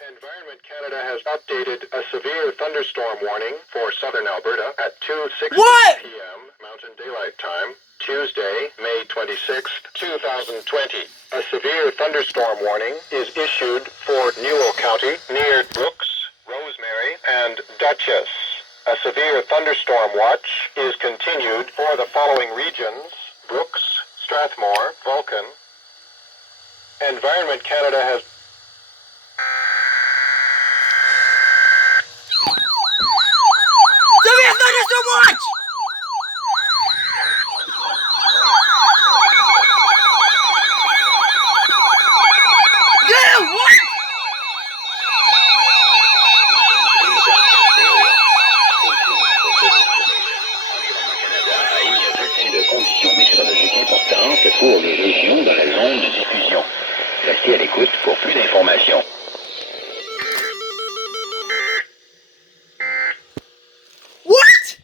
Environment Canada has updated a severe thunderstorm warning for southern Alberta at 2:16 p.m. Mountain Daylight Time, Tuesday, May 26, 2020. A severe thunderstorm warning is issued for Newell County near Brooks, Rosemary, and Dutchess. A severe thunderstorm watch is continued for the following regions: Brooks, Strathmore, Vulcan. Environment Canada has Severe thunderstorm watch! Yeah, what? De conditions météorologiques importantes pour les régions dans la zone de diffusion. Restez à l'écoute pour plus d'informations. What?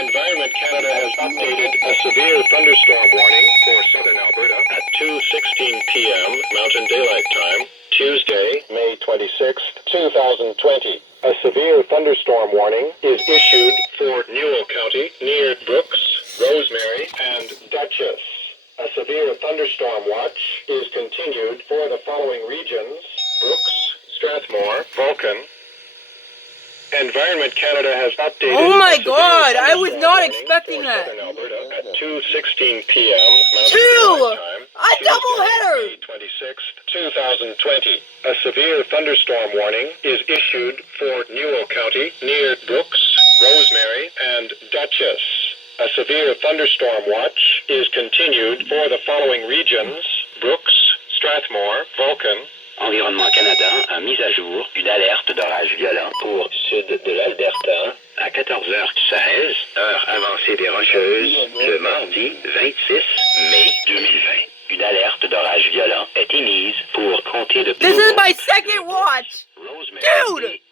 Environment Canada has updated a severe thunderstorm warning for southern Alberta at 2:16 p.m. Mountain Daylight Time, Tuesday, May 26, 2020. A severe thunderstorm warning is issued for Newell County near Brooks, Rosemary, and Dutchess. A severe thunderstorm watch is continued for the following regions: Brooks, Strathmore, Vulcan. Environment Canada has updated. Oh my a severe God, I was thunderstorm not warning expecting for that. southern Alberta at 2:16 p.m. Mountain Two! Daylight Time, A double Tuesday, header! May 26th, 2020. A severe thunderstorm warning is issued for Newell County near Brooks, Rosemary, and Dutchess. A severe thunderstorm watch is continued for the following regions: Brooks, Strathmore, Vulcan. Environnement Canada a mis à jour une alerte d'orage violent pour sud de l'Alberta à 14h16, heure avancée des Rocheuses, le mardi 26 mai 2020. Une alerte d'orage violent est émise pour compter de This is my second watch! Rosemary Dude! et